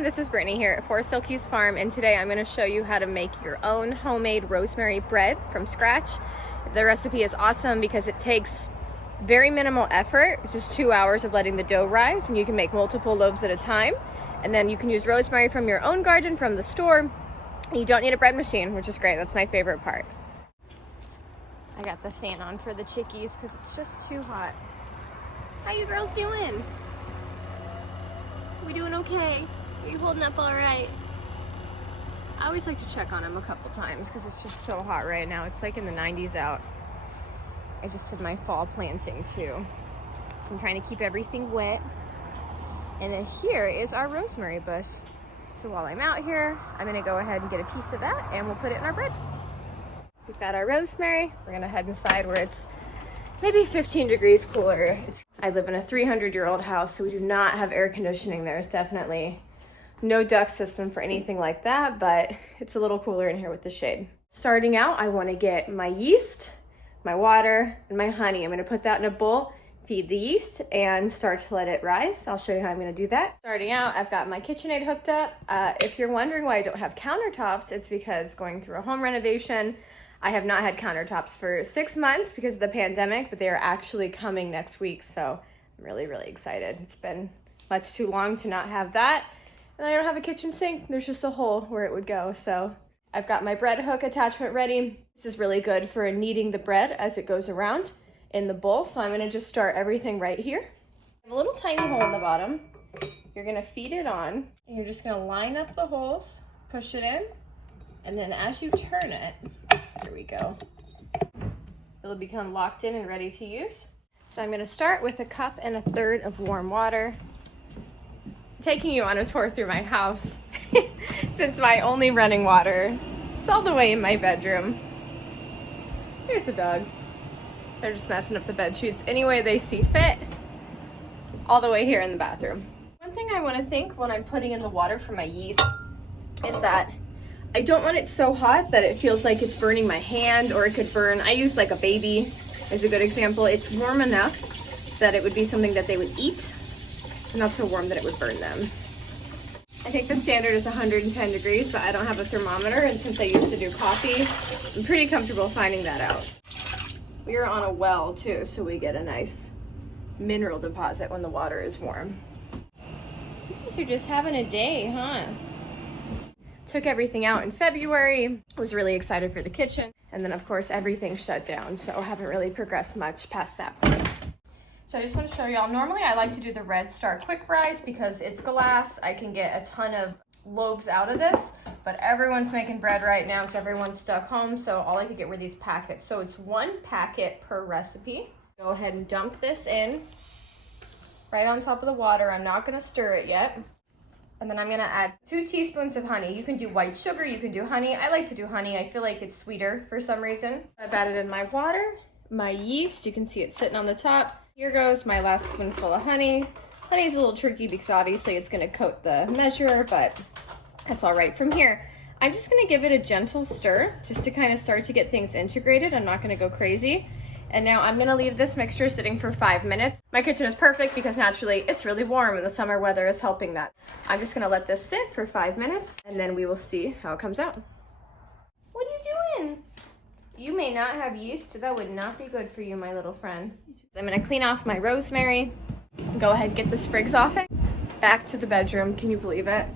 everyone, this is Brittany here at Four Silkies Farm, and today I'm going to show you how to make your own homemade rosemary bread from scratch. The recipe is awesome because it takes very minimal effort, just 2 hours of letting the dough rise, and you can make multiple loaves at a time. And then you can use rosemary from your own garden, from the store. You don't need a bread machine, which is great. That's my favorite part. I got the fan on for the chickies because it's just too hot. How you girls doing? We doing okay? Are you holding up all right? I always like to check on them a couple times because it's just so hot right now. It's like in the 90s out. I just did my fall planting too. So I'm trying to keep everything wet. And then here is our rosemary bush. So while I'm out here, I'm gonna go ahead and get a piece of that and we'll put it in our bread. We've got our rosemary. We're gonna head inside where it's maybe 15 degrees cooler. I live in a 300-year-old house, so we do not have air conditioning. There's definitely no duct system for anything like that, but it's a little cooler in here with the shade. Starting out, I wanna get my yeast, my water, and my honey. I'm gonna put that in a bowl, feed the yeast, and start to let it rise. I'll show you how I'm gonna do that. Starting out, I've got my KitchenAid hooked up. If you're wondering why I don't have countertops, it's because going through a home renovation, I have not had countertops for 6 months because of the pandemic, but they are actually coming next week, so I'm really, really excited. It's been much too long to not have that. And I don't have a kitchen sink. There's just a hole where it would go, so I've got my bread hook attachment ready. This is really good for kneading the bread as it goes around in the bowl, so I'm gonna just start everything right here. I have a little tiny hole in the bottom. You're gonna feed it on, and you're just gonna line up the holes, push it in, and then as you turn it, there we go, it'll become locked in and ready to use. So I'm gonna start with 1.5 cups of warm water. I'm taking you on a tour through my house since my only running water is all the way in my bedroom. Here's the dogs. They're just messing up the bed sheets any way they see fit, all the way here in the bathroom. One thing I wanna think when I'm putting in the water for my yeast is that I don't want it so hot that it feels like it's burning my hand, or it could burn. I use like a baby as a good example. It's warm enough that it would be something that they would eat, not so warm that it would burn them. I think the standard is 110 degrees, but I don't have a thermometer, and since I used to do coffee, I'm pretty comfortable finding that out. We are on a well too, so we get a nice mineral deposit when the water is warm. You guys are just having a day, huh? Took everything out in February, was really excited for the kitchen, and then of course everything shut down, so I haven't really progressed much past that point. So I just want to show y'all, normally I like to do the Red Star Quick Rise because it's glass. I can get a ton of loaves out of this, but everyone's making bread right now because everyone's stuck home, so all I could get were these packets. So it's 1 packet per recipe. Go ahead and dump this in right on top of the water. I'm not going to stir it yet. And then I'm gonna add 2 teaspoons of honey. You can do white sugar, you can do honey. I like to do honey. I feel like it's sweeter for some reason. I've added in my water, my yeast. You can see it sitting on the top. Here goes my last spoonful of honey. Honey's a little tricky because obviously it's gonna coat the measurer, but that's all right. From here, I'm just gonna give it a gentle stir just to kind of start to get things integrated. I'm not gonna go crazy. And now I'm gonna leave this mixture sitting for 5 minutes. My kitchen is perfect because naturally it's really warm and the summer weather is helping that. I'm just gonna let this sit for 5 minutes and then we will see how it comes out. What are you doing? You may not have yeast. That would not be good for you, my little friend. I'm gonna clean off my rosemary. Go ahead and get the sprigs off it. Back to the bedroom, can you believe it?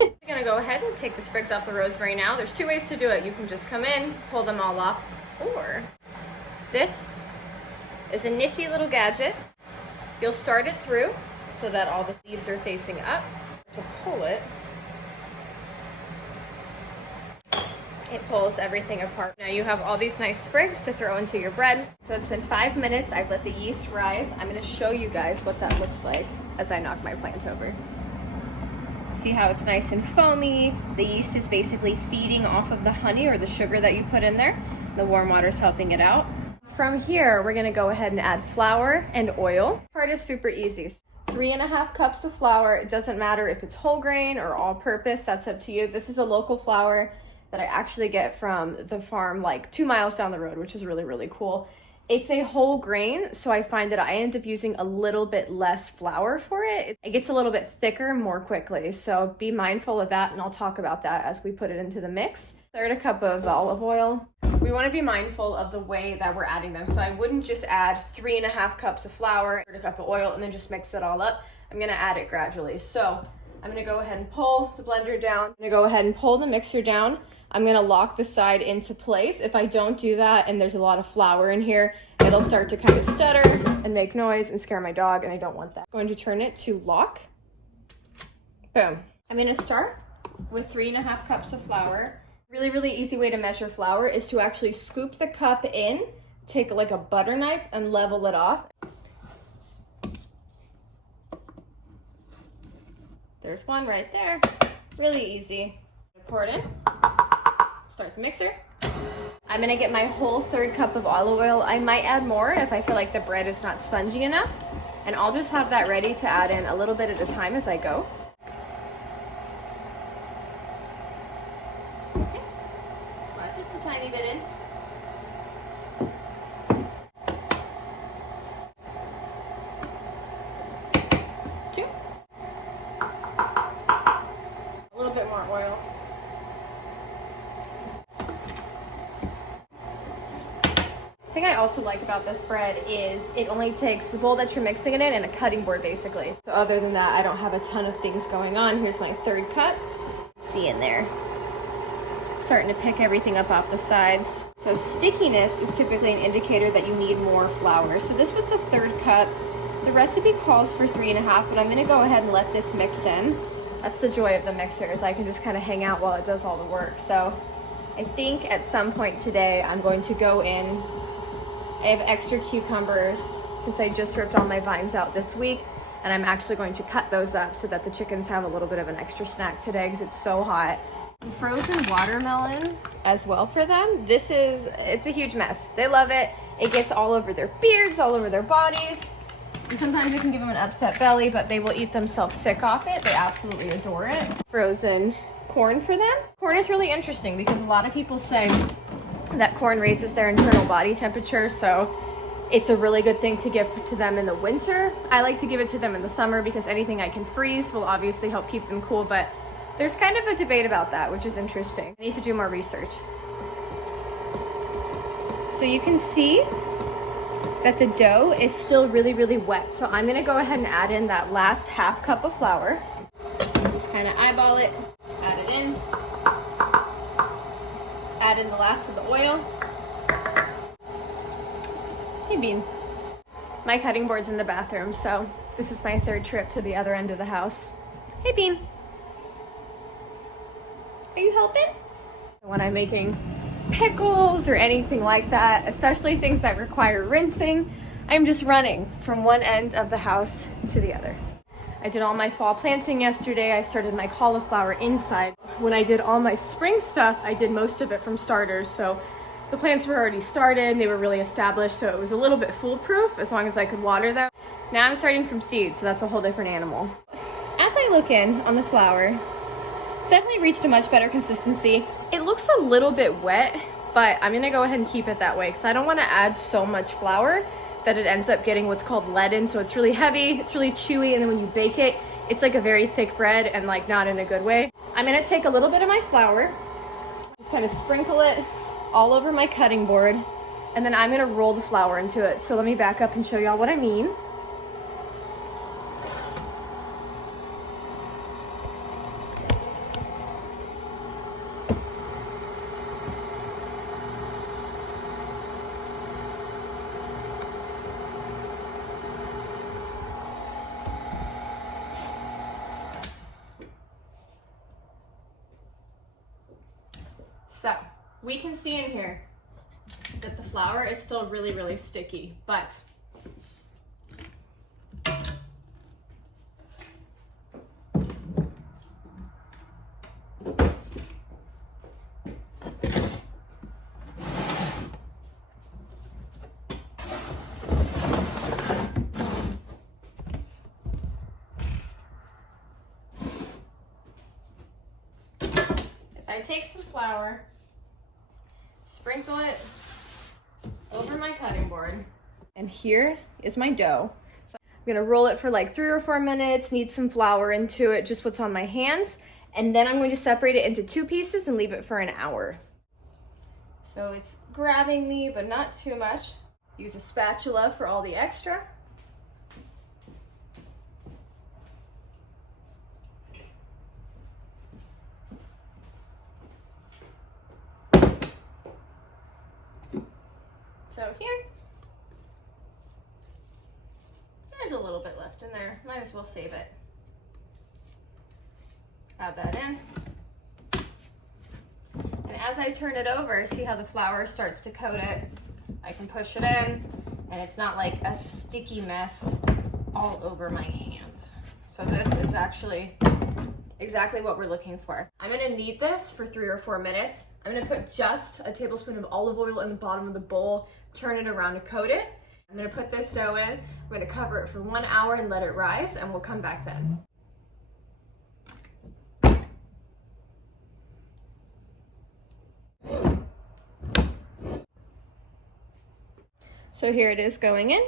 I'm gonna go ahead and take the sprigs off the rosemary now. There's 2 ways to do it. You can just come in, pull them all off, or this is a nifty little gadget. You'll start it through so that all the leaves are facing up. To pull it, it pulls everything apart. Now you have all these nice sprigs to throw into your bread. So it's been 5 minutes. I've let the yeast rise. I'm gonna show you guys what that looks like as I knock my plant over. See how it's nice and foamy? The yeast is basically feeding off of the honey or the sugar that you put in there. The warm water is helping it out. From here, we're gonna go ahead and add flour and oil. Part is super easy. 3.5 cups of flour. It doesn't matter if it's whole grain or all purpose, that's up to you. This is a local flour that I actually get from the farm like 2 miles down the road, which is really, really cool. It's a whole grain, so I find that I end up using a little bit less flour for it. It gets a little bit thicker more quickly, so be mindful of that, and I'll talk about that as we put it into the mix. Third, a cup of olive oil. We want to be mindful of the way that we're adding them, so I wouldn't just add 3.5 cups of flour, a cup of oil, and then just mix it all up. I'm going to add it gradually. So I'm going to go ahead and pull the blender down. I'm going to go ahead and pull the mixer down. I'm gonna lock the side into place. If I don't do that and there's a lot of flour in here, it'll start to kind of stutter and make noise and scare my dog, and I don't want that. I'm going to turn it to lock. Boom. I'm gonna start with 3.5 cups of flour. Really, really easy way to measure flour is to actually scoop the cup in, take like a butter knife and level it off. There's one right there. Really easy. Pour it in. Start the mixer. I'm gonna get my whole 3rd cup of olive oil. I might add more if I feel like the bread is not spongy enough. And I'll just have that ready to add in a little bit at a time as I go. Okay, well, just a tiny bit in. Two. A little bit more oil. The thing I also like about this bread is it only takes the bowl that you're mixing it in and a cutting board basically. So other than that, I don't have a ton of things going on. Here's my 3rd cup. See in there. Starting to pick everything up off the sides. So stickiness is typically an indicator that you need more flour. So this was the 3rd cup. The recipe calls for 3.5, but I'm gonna go ahead and let this mix in. That's the joy of the mixer, is I can just kind of hang out while it does all the work. So I think at some point today, I'm going to go in. I have extra cucumbers since I just ripped all my vines out this week, and I'm actually going to cut those up so that the chickens have a little bit of an extra snack today because it's so hot. And frozen watermelon as well for them. It's a huge mess. They love it. It gets all over their beards, all over their bodies. And sometimes it can give them an upset belly, but they will eat themselves sick off it. They absolutely adore it. Frozen corn for them. Corn is really interesting because a lot of people say that corn raises their internal body temperature, so it's a really good thing to give to them in the winter. I like to give it to them in the summer because anything I can freeze will obviously help keep them cool, but there's kind of a debate about that, which is interesting. I need to do more research. So you can see that the dough is still really, really wet. So I'm gonna go ahead and add in that last 1/2 cup of flour. Just kind of eyeball it, add it in. Add in the last of the oil. Hey, Bean. My cutting board's in the bathroom, so this is my 3rd trip to the other end of the house. Hey, Bean. Are you helping? When I'm making pickles or anything like that, especially things that require rinsing, I'm just running from one end of the house to the other. I did all my fall planting yesterday. I started my cauliflower inside. When I did all my spring stuff, I did most of it from starters. So the plants were already started, they were really established, so it was a little bit foolproof as long as I could water them. Now I'm starting from seeds, so that's a whole different animal. As I look in on the flour, it's definitely reached a much better consistency. It looks a little bit wet, but I'm gonna go ahead and keep it that way because I don't wanna add so much flour that it ends up getting what's called leaden. So it's really heavy, it's really chewy, and then when you bake it, it's like a very thick bread and like not in a good way. I'm gonna take a little bit of my flour, just kind of sprinkle it all over my cutting board, and then I'm gonna roll the flour into it. So let me back up and show y'all what I mean. So we can see in here that the flour is still really, really sticky, but I take some flour, sprinkle it over my cutting board. And here is my dough. So I'm gonna roll it for like 3 or 4 minutes, knead some flour into it, just what's on my hands. And then I'm going to separate it into 2 pieces and leave it for an hour. So it's grabbing me, but not too much. Use a spatula for all the extra. So here, there's a little bit left in there. Might as well save it. Add that in. And as I turn it over, see how the flour starts to coat it? I can push it in, and it's not like a sticky mess all over my hands. So this is actually exactly what we're looking for. I'm gonna knead this for 3 or 4 minutes. I'm gonna put just a tablespoon of olive oil in the bottom of the bowl, turn it around to coat it. I'm gonna put this dough in, I'm gonna cover it for 1 hour and let it rise, and we'll come back then. So here it is going in.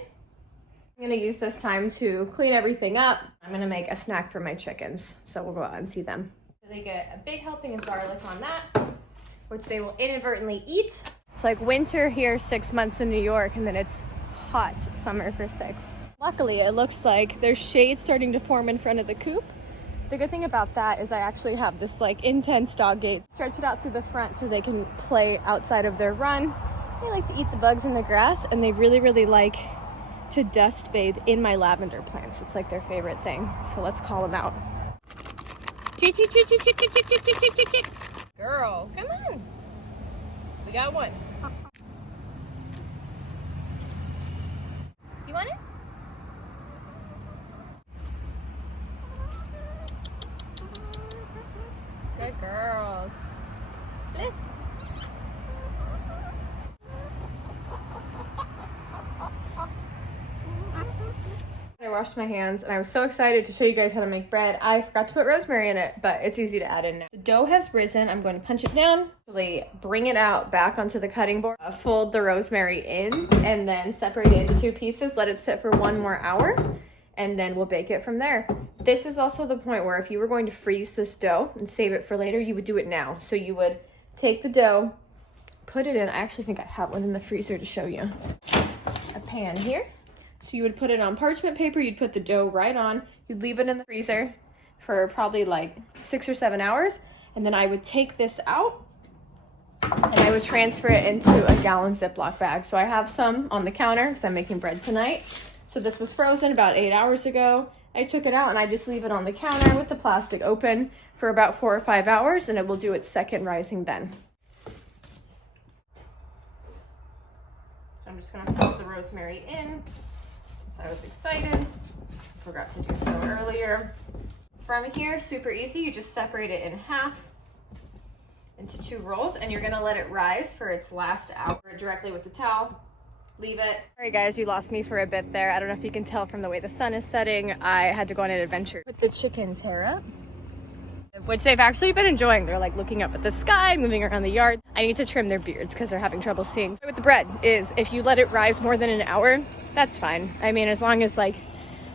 I'm gonna use this time to clean everything up. I'm gonna make a snack for my chickens, so we'll go out and see them. So they get a big helping of garlic on that, which they will inadvertently eat. It's like winter here 6 months in New York, and then it's hot summer for 6. Luckily, it looks like there's shade starting to form in front of the coop. The good thing about that is I actually have this like intense dog gate. Stretch it out through the front so they can play outside of their run. They like to eat the bugs in the grass, and they really, really like to dust bathe in my lavender plants. It's like their favorite thing. So let's call them out. Girl, come on. We got one. You want it? Good girls. Bliss. I washed my hands and I was so excited to show you guys how to make bread. I forgot to put rosemary in it, but it's easy to add in now. The dough has risen. I'm going to punch it down, really bring it out back onto the cutting board, fold the rosemary in, and then separate it into 2 pieces. Let it sit for 1 more hour, and then we'll bake it from there. This is also the point where if you were going to freeze this dough and save it for later, you would do it now. So you would take the dough, put it in. I actually think I have one in the freezer to show you. A pan here. So you would put it on parchment paper, you'd put the dough right on, you'd leave it in the freezer for probably like 6 or 7 hours, and then I would take this out and I would transfer it into a gallon Ziploc bag. So I have some on the counter because I'm making bread tonight. So this was frozen about 8 hours ago. I took it out and I just leave it on the counter with the plastic open for about 4 or 5 hours, and it will do its second rising then. So I'm just gonna fold the rosemary in. I was excited, forgot to do so earlier. From here, super easy, you just separate it in half into 2 rolls, and you're gonna let it rise for its last hour directly with the towel. Leave it. All right guys, you lost me for a bit there. I don't know if you can tell from the way the sun is setting. I had to go on an adventure. Put the chickens' hair up, which they've actually been enjoying. They're like looking up at the sky, moving around the yard. I need to trim their beards because they're having trouble seeing. So with the bread is, if you let it rise more than an hour, that's fine. I mean, as long as like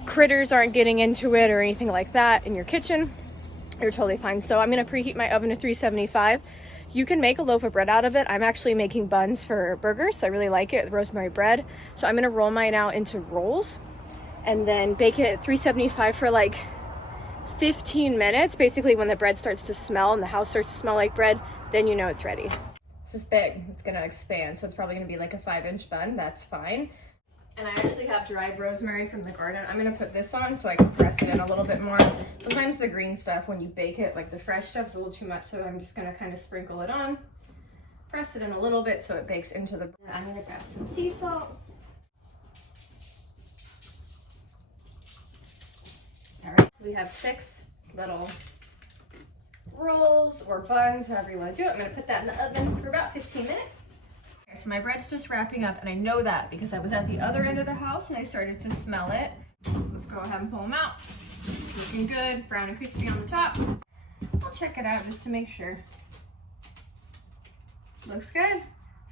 critters aren't getting into it or anything like that in your kitchen, you're totally fine. So I'm gonna preheat my oven to 375. You can make a loaf of bread out of it. I'm actually making buns for burgers. I really like it, rosemary bread. So I'm gonna roll mine out into rolls and then bake it at 375 for like 15 minutes. Basically when the bread starts to smell and the house starts to smell like bread, then you know it's ready. This is big, it's gonna expand. So it's probably gonna be like a 5-inch bun, that's fine. And I actually have dried rosemary from the garden. I'm gonna put this on so I can press it in a little bit more. Sometimes the green stuff, when you bake it, like the fresh stuff's a little too much, so I'm just gonna kind of sprinkle it on, press it in a little bit so it bakes into the, I'm gonna grab some sea salt. All right, we have 6 little rolls or buns, however you wanna do it. I'm gonna put that in the oven for about 15 minutes. So my bread's just wrapping up, and I know that because I was at the other end of the house and I started to smell it. Let's go ahead and pull them out. Looking good, brown and crispy on the top. I'll check it out just to make sure. Looks good.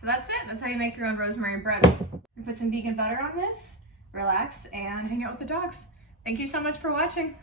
So that's it. That's how you make your own rosemary bread. You put some vegan butter on this, relax, and hang out with the dogs. Thank you so much for watching.